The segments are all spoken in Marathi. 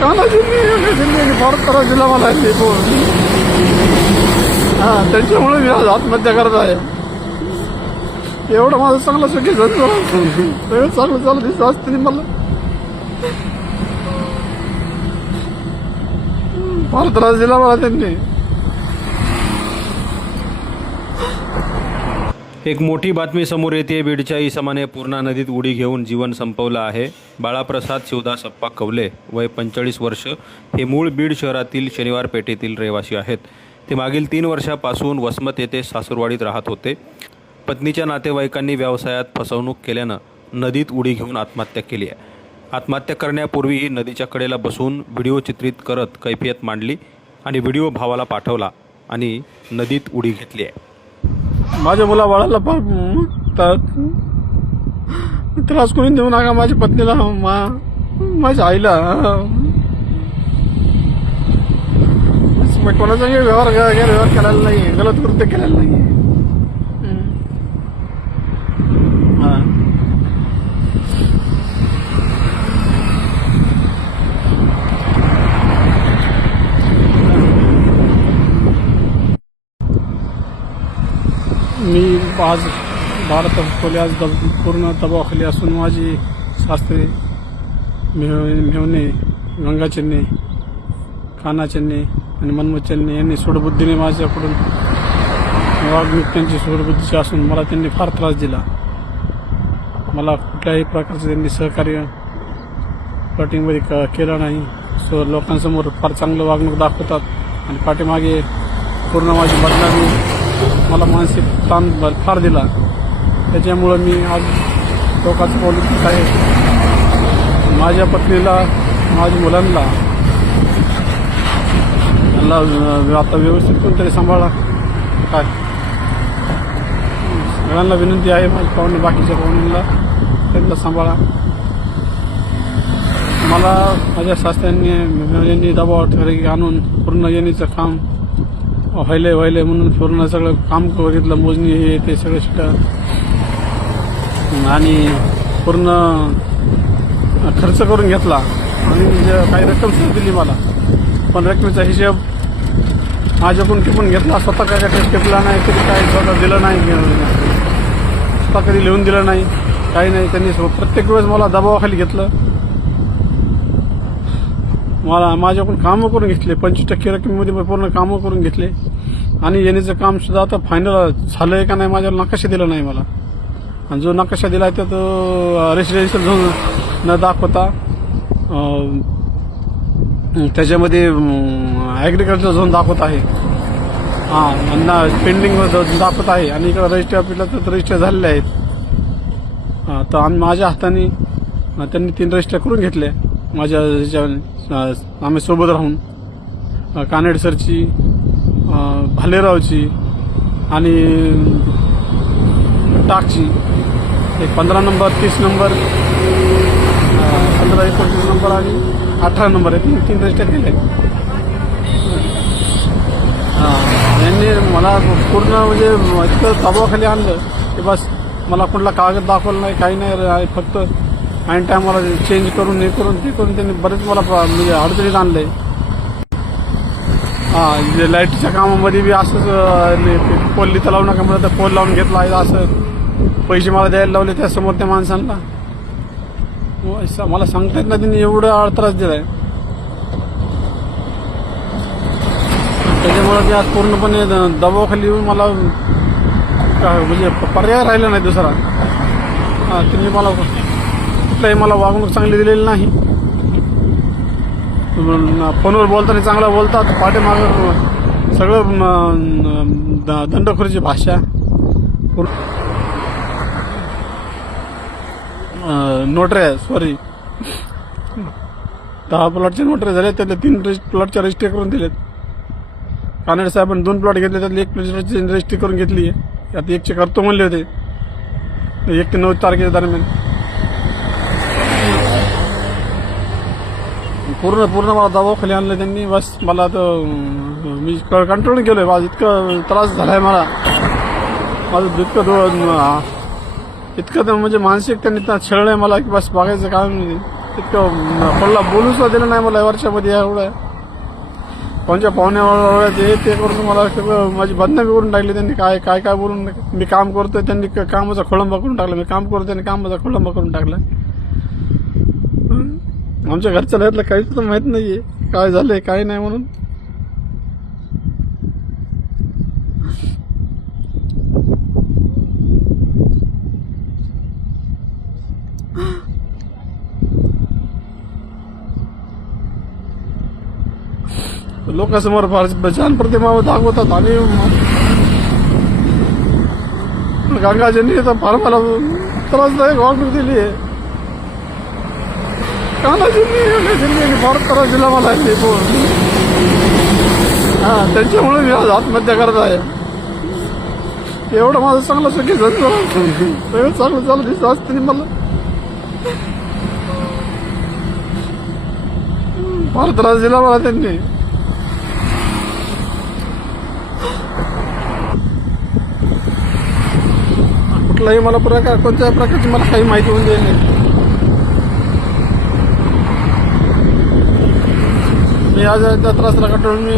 कानाची फार त्रास दिला मला ते त्यांच्यामुळे मी आज आत्महत्या करत आहे. एवढं माझं चांगलं सुखी सगळं चांगलं चालू दिसत असते मला. फार त्रास दिला मला त्यांनी. एक मोठी बातमी समोर येते. बीडच्या इसमाने पूर्णा नदीत उडी घेऊन जीवन संपवलं आहे. बाळाप्रसाद शिवदास अप्पा कवले वय 45 वर्ष हे मूळ बीड शहरातील शनिवार पेठेतील रहिवासी आहेत. ते मागील 3 वर्षापासून वसमत येथे सासूरवाडीत राहत होते. पत्नीच्या नातेवाईकांनी व्यवसायात फसवणूक केल्यानं नदीत उडी घेऊन आत्महत्या केली आहे. आत्महत्या करण्यापूर्वी नदीच्या कडेला बसून व्हिडिओ चित्रित करत कैफियत मांडली आणि व्हिडिओ भावाला पाठवला आणि नदीत उडी घेतली आहे. माझ्या मुलाबाळाला त्रास करून देऊ नका. माझ्या पत्नीला माझ्या आईला कोणाचाही व्यवहार केलेला नाही. गलत कृत्य केलेलं नाही. मी आज भारतातले आज पूर्ण दबावाखाली असून माझी सासरे मेवणे, गंगा चेन्ने, काना चेन्ने आणि मनमोहन चेन्ने यांनी सूडबुद्धीने माझ्याकडून वागणूक त्यांची सूडबुद्धीची असून मला त्यांनी फार त्रास दिला. मला कुठल्याही प्रकारचं त्यांनी सहकार्य प्लॉटिंगमध्ये केलं नाही. लोकांसमोर फार चांगलं वागणूक दाखवतात आणि पाठीमागे पूर्ण माझी बदनामी, मला मानसिक ताण फार दिला. त्याच्यामुळं मी आज टोकाचं पाऊल उचलत आहे. माझ्या पत्नीला, माझ्या मुलांना आता व्यवस्थित कोणतरी सांभाळा. काय सगळ्यांना विनंती आहे, माझ्या पाहुणे बाकीच्या पाहुण्यांना त्यांना सांभाळा. मला माझ्या सासऱ्यांनी दबाव आणून पूर्ण येणीचं काम व्हायलंय म्हणून पूर्ण सगळं काम बघितलं. मोजणी हे ते सगळं शिकलं आणि पूर्ण खर्च करून घेतला आणि काही रक्कम सुद्धा दिली मला. पण रकमेचा हिशोब माझ्याकडून टिपून घेतला. स्वतः काय टिपला नाही, कधी काय स्वतः दिलं नाही, स्वतः कधी लिहून दिलं नाही, काही नाही. त्यांनी प्रत्येक वेळेस मला दबावाखाली घेतलं. मला माझ्याकडून कामं करून घेतले. 25% रकमेमध्ये पूर्ण कामं करून घेतले आणि येण्याचं काम सुद्धा आता फायनल झालंय का नाही माझ्याला नकाशा दिला नाही मला. आणि जो नकाशा दिला त्यात रेसिडेन्शियल झोन न दाखवता त्याच्यामध्ये ॲग्रिकल्चर झोन दाखवत आहे. यांना पेंडिंग दाखवत आहे आणि इकडं रजिस्ट्री ऑफिसला तर रजिस्टर झालेले आहेत. तर माझ्या हाताने त्यांनी 3 रजिस्टर करून घेतले माझ्या आम्ही सोबत राहून. कानेडसरची, भालेरावची आणि टाकची एक 15 नंबर, 30 नंबर, 15, 29 नंबर आणि 18 नंबर आहे. 3 रजिस्टर केले. यांनी मला पूर्ण म्हणजे इतकं दबावाखाली आणलं की बस मला कुठला कागद दाखवला नाही, काही नाही. फक्त ऐन टायमाला चेंज करून हे करून ते करून त्यांनी बरेच मला म्हणजे अडचणीत आणलंय. लाईटच्या कामामध्ये बी असंच पोल लिहिता लावू नका म्हणलं तर पोल लावून घेतला आहे. असं पैसे मला द्यायला लावले त्या समोर त्या माणसांना. मला सांगता येत नाही त्यांनी एवढं त्रास दिलाय. त्याच्यामुळे मी आज पूर्णपणे दबावाखाली येऊन मला म्हणजे पर्याय राहिला नाही दुसरा. त्यांनी मला कुठलाही मला वागणूक चांगली दिलेली नाही. फोनवर बोलताना चांगला बोलतात, पाठीमागं सगळं दंडखोरीची भाषा. नोटऱ्या 10 प्लॉटचे नोटऱ्या झाले. त्यातले 3 प्लॉटच्या रजिस्ट्री करून दिलेत. कानडे साहेबांनी 2 प्लॉट घेतले, त्यातले 1 प्लॉटची रजिस्ट्री करून घेतली आहे. आता 1चे करतो म्हणले होते 1 ते 9 तारखेच्या दरम्यान. पूर्ण मला दबावाखाली आणलं त्यांनी. बस मला तर मी कंट्रोल केलं आहे. माझं इतकं त्रास झाला आहे मला. माझं इतकं म्हणजे मानसिक त्यांनी छळलं आहे मला की बस बघायचं काम नाही. इतकं पडला बोलू सुद्धा दिलं नाही मला या वर्षामध्ये एवढं. कोणत्या पाहुण्या ते करून मला सगळं माझी बदनामी करून टाकली त्यांनी. काय काय काय बोलून मी काम करतोय त्यांनी कामाचा खोळंबा करून टाकला. मी काम करतोय त्यांनी कामाचा खोळंबा करून टाकला. आमच्या घरच्या यातलं काहीच तर माहित नाहीये काय झालंय काय नाही म्हणून. लोकांसमोर फार छान प्रतिमा दाखवतात आणि गंगाजींनी तर फार मला त्रासदायक वागणूक दिली आहे. गंगाजींनी फार त्रास दिला मला. त्यांच्यामुळे मी आज आत्महत्या करत आहे. एवढं माझं चांगलं सुखी झालं सगळं चांगलं झालं दिसत असते मला. फार त्रास दिला मला त्यांनी. कुठलाही मला कोणत्या प्रकारची मला काही माहिती होऊन देईल नाही. मी आज त्या त्रासला कंटाळून मी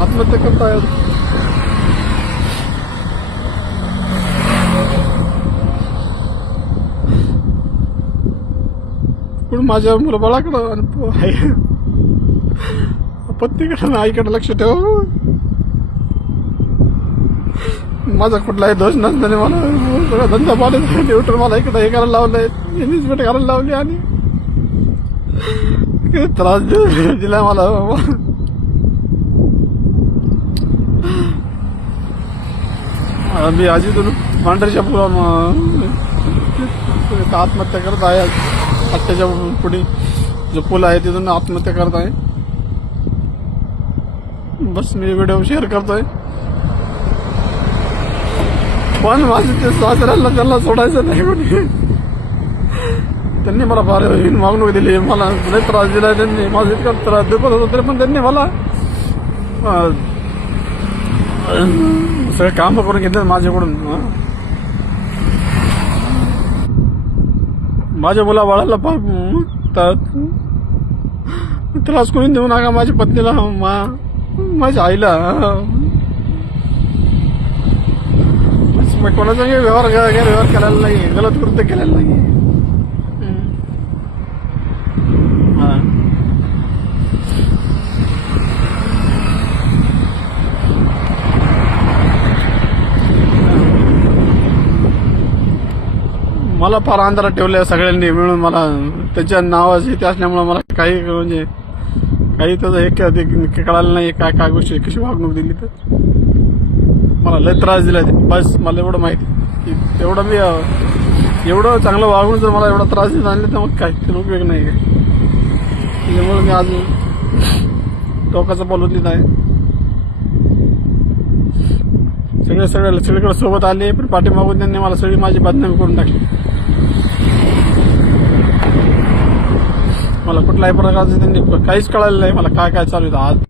आत्महत्या करत आहे. पण माझ्या मुलाबाळाकडं आणि पत्नीकडे आईकडे लक्ष ठेवा. माझा कुठलाही दोष नसताना मला सगळा धंदा पाण्याचा उठून मला इकडे हे करायला लावलंय. इन्व्हेस्टमेंट करायला लावली आणि त्रास दिला मला. मी आजीतून मांढरीच्या आत्महत्या करत आहे. हत्याच्या पुढे जो पूल आहे तिथून आत्महत्या करत आहे. बस मी व्हिडिओ शेअर करतोय. पण माझे ते सासऱ्याला त्यांना सोडायचं नाही कोणी. त्यांनी मला फार मागणूक दिली. मला लय त्रास दिला त्यांनी. माझं इतका त्रास दुखत होता तरी पण त्यांनी मला सगळे काम करून घेतले माझ्याकडून. माझ्या मुलाबाळाला त्रास कोणी देऊ नका. माझ्या पत्नीला माझ्या आईला कोणाचा व्यवहार करायला नाही. गलत कृत्य केलेलं नाही. मला फार अंधारात ठेवले सगळ्यांनी मिळून. मला त्याच्या नावाची ते असल्यामुळे मला काही म्हणजे काही त्याचं एक कळालं नाही काय काय गोष्टी कशी वागणूक दिली. तर मला लय त्रास दिला. बस मला एवढं माहिती. एवढं मी एवढं चांगलं वागून जर मला एवढा त्रास देत आणले तर मग काय ते उपयोग नाही. त्याच्यामुळे मी आज टोकाचा पाऊल उचलत आहे. सगळीकडे सोबत आले पण पाठीमागून त्यांनी मला सगळी माझी बदनामी करून टाकली. मला कुठल्याही प्रकारचं त्यांनी काहीच कळालं नाही मला काय काय चालू आहे आज.